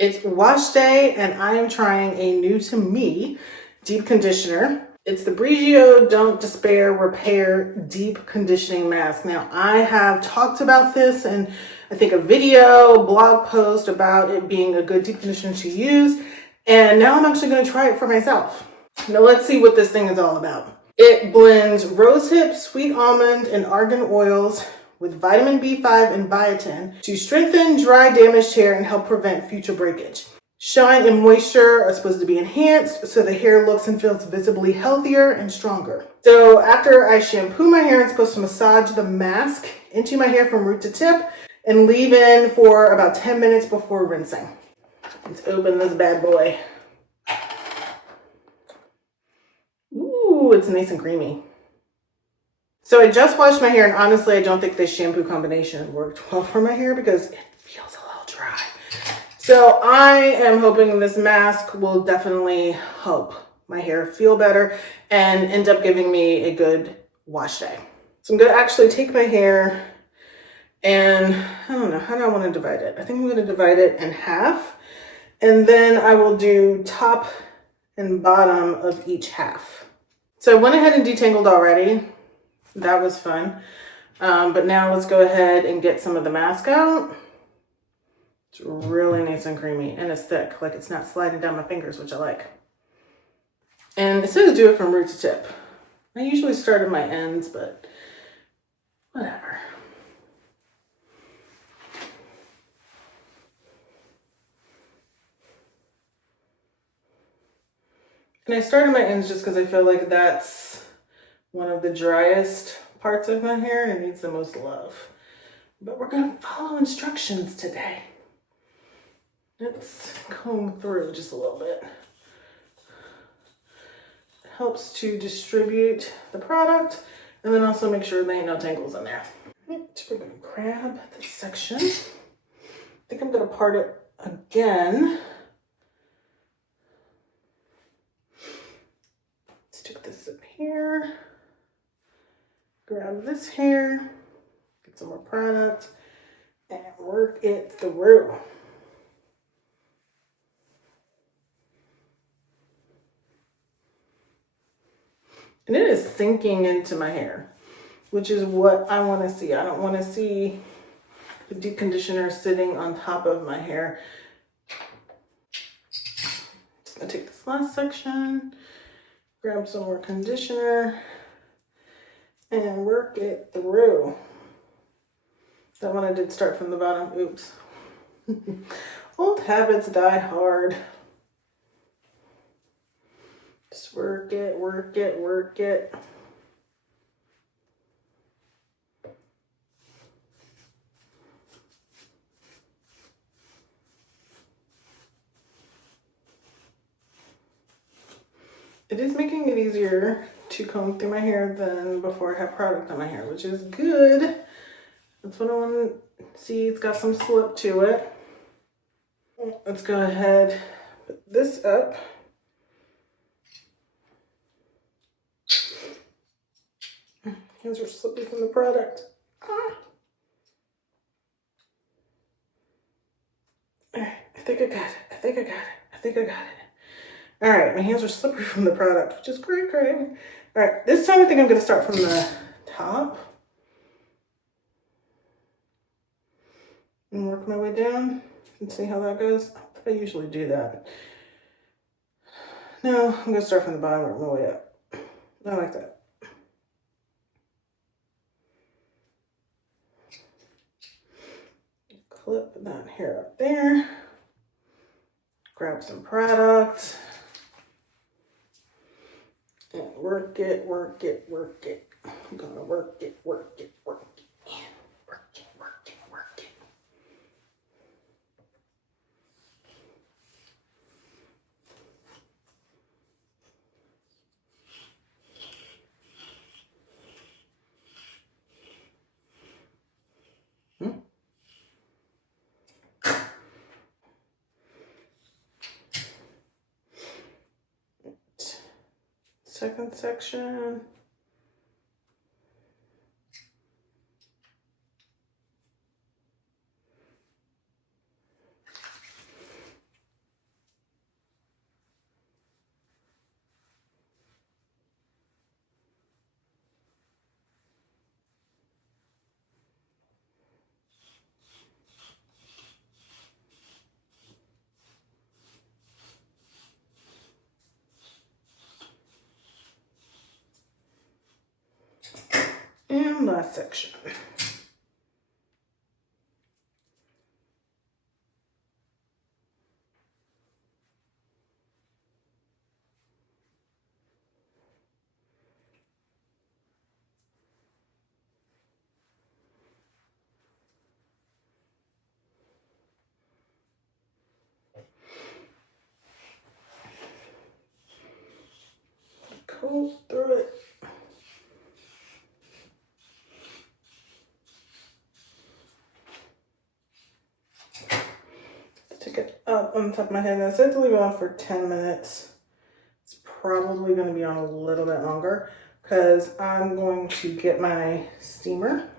It's wash day and I am trying a new to me deep conditioner. It's the Briogeo Don't Despair Repair Deep Conditioning Mask. Now, I have talked about this in, I think, a video, blog post about it being a good deep conditioner to use. And now I'm actually going to try it for myself. Now, let's see what this thing is all about. It blends rosehip, sweet almond, and argan oils with vitamin B5 and biotin to strengthen dry, damaged hair and help prevent future breakage. Shine and moisture are supposed to be enhanced so the hair looks and feels visibly healthier and stronger. So after I shampoo my hair, I'm supposed to massage the mask into my hair from root to tip and leave in for about 10 minutes before rinsing. Let's open this bad boy. Ooh, it's nice and creamy. So I just washed my hair, and honestly, I don't think this shampoo combination worked well for my hair because it feels a little dry. So I am hoping this mask will definitely help my hair feel better and end up giving me a good wash day. So I'm going to actually take my hair and I don't know, how do I want to divide it? I think I'm going to divide it in half, and then I will do top and bottom of each half. So I went ahead and detangled already. That was fun. But now let's go ahead and get some of the mask out. It's really nice and creamy, and it's thick, like it's not sliding down my fingers, which I like. And it says do it from root to tip. I usually start at my ends, but whatever. And I start at my ends just because I feel like that's one of the driest parts of my hair and it needs the most love. But we're going to follow instructions today. Let's comb through just a little bit. It helps to distribute the product and then also make sure there ain't no tangles in there. Right, we're going to grab this section. I think I'm going to part it again. Stick this up here. Grab this hair, get some more product, and work it through. And it is sinking into my hair, which is what I want to see. I don't want to see the deep conditioner sitting on top of my hair. Just gonna take this last section, grab some more conditioner, and work it through. That one I did start from the bottom. Oops. Old habits die hard. Just work it, work it, work it. It is making it easier to comb through my hair than before I have product on my hair, which is good. That's what I want to see. It's got some slip to it. Let's go ahead, put this up. Hands are slippy from the product. Ah. All right, I think I got it. I think I got it. I think I got it. All right, my hands are slippery from the product, which is great. All right, this time I think I'm going to start from the top and work my way down and see how that goes. I don't think I usually do that. No, I'm going to start from the bottom and work my way up. I like that. Clip that hair up there. Grab some product. And work it, work it, work it. I'm gonna work it, work it, work it, and work it, work it, work it. Second section. And last section. Go through it. Take it up on the top of my head. And I said to leave it on for 10 minutes. It's probably going to be on a little bit longer because I'm going to get my steamer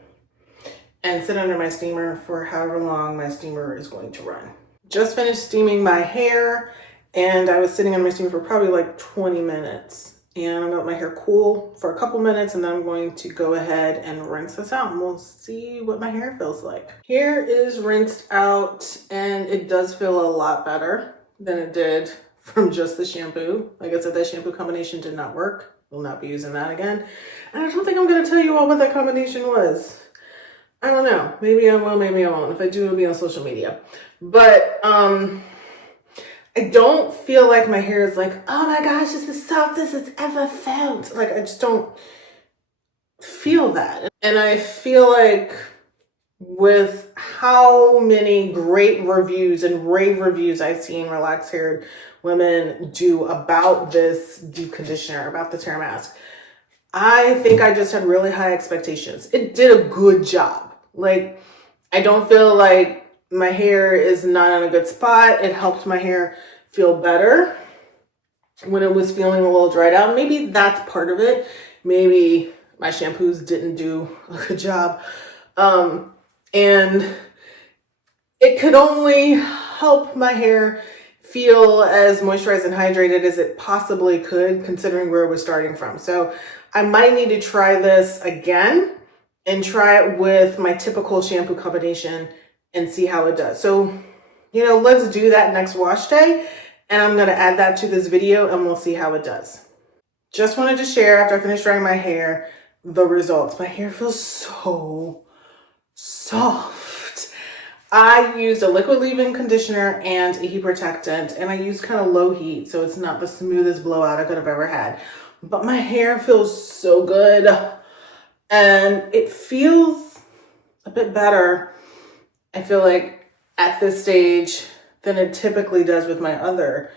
and sit under my steamer for however long my steamer is going to run. Just finished steaming my hair, and I was sitting on my steamer for probably like 20 minutes. And I'm gonna let my hair cool for a couple minutes, and then I'm going to go ahead and rinse this out, and we'll see what my hair feels like. Hair is rinsed out, and it does feel a lot better than it did from just the shampoo. Like I said, that shampoo combination did not work. Will not be using that again. And I don't think I'm gonna tell you all what that combination was. I don't know. Maybe I will, maybe I won't. If I do, it'll be on social media. But I don't feel like my hair is like, oh my gosh, it's the softest it's ever felt. Like, I just don't feel that. And I feel like with how many great reviews and rave reviews I've seen relaxed haired women do about this deep conditioner, about the Terra Mask, I think I just had really high expectations. It did a good job. Like, I don't feel like my hair is not in a good spot. It helped my hair feel better when it was feeling a little dried out. Maybe that's part of it. Maybe my shampoos didn't do a good job. And it could only help my hair feel as moisturized and hydrated as it possibly could, considering where it was starting from. So I might need to try this again and try it with my typical shampoo combination and see how it does. So, you know, let's do that next wash day. And I'm gonna add that to this video and we'll see how it does. Just wanted to share, after I finished drying my hair, the results. My hair feels so soft. I used a liquid leave-in conditioner and a heat protectant, and I used kind of low heat, so it's not the smoothest blowout I could have ever had. But my hair feels so good, and it feels a bit better, I feel like, at this stage than it typically does with my other,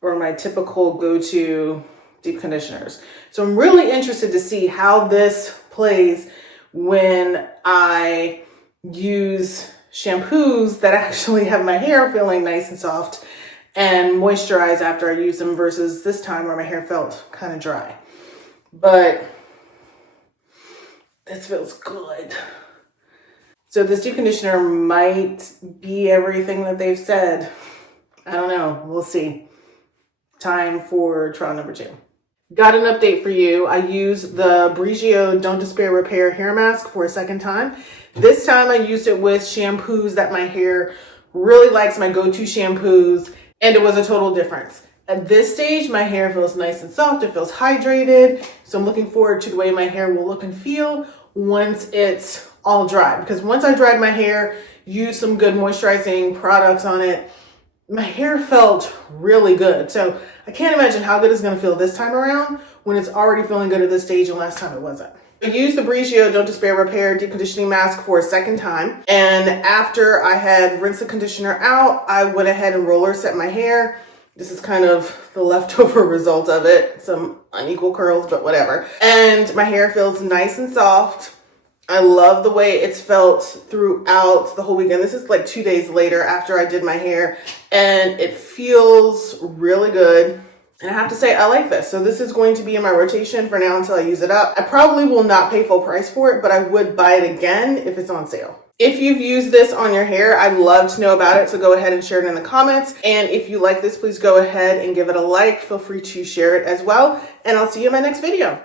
or my typical go-to deep conditioners. So I'm really interested to see how this plays when I use shampoos that actually have my hair feeling nice and soft and moisturize after I use them versus this time where my hair felt kind of dry. But this feels good. So this deep conditioner might be everything that they've said. I don't know. We'll see. Time for trial number 2. Got an update for you. I used the Briogeo Don't Despair Repair hair mask for a second time. This time I used it with shampoos that my hair really likes, my go-to shampoos, and it was a total difference. At this stage, my hair feels nice and soft. It feels hydrated. So I'm looking forward to the way my hair will look and feel once it's all dry. Because once I dried my hair, used some good moisturizing products on it, my hair felt really good. So I can't imagine how good it's gonna feel this time around when it's already feeling good at this stage and last time it wasn't. I used the Briogeo Don't Despair Repair Deep Conditioning Mask for a second time. And after I had rinsed the conditioner out, I went ahead and roller set my hair. This is kind of the leftover result of it. Some unequal curls, but whatever. And my hair feels nice and soft. I love the way it's felt throughout the whole weekend. This is like 2 days later after I did my hair, and it feels really good. And I have to say, I like this. So this is going to be in my rotation for now until I use it up. I probably will not pay full price for it, but I would buy it again if it's on sale. If you've used this on your hair, I'd love to know about it. So go ahead and share it in the comments. And if you like this, please go ahead and give it a like. Feel free to share it as well. And I'll see you in my next video.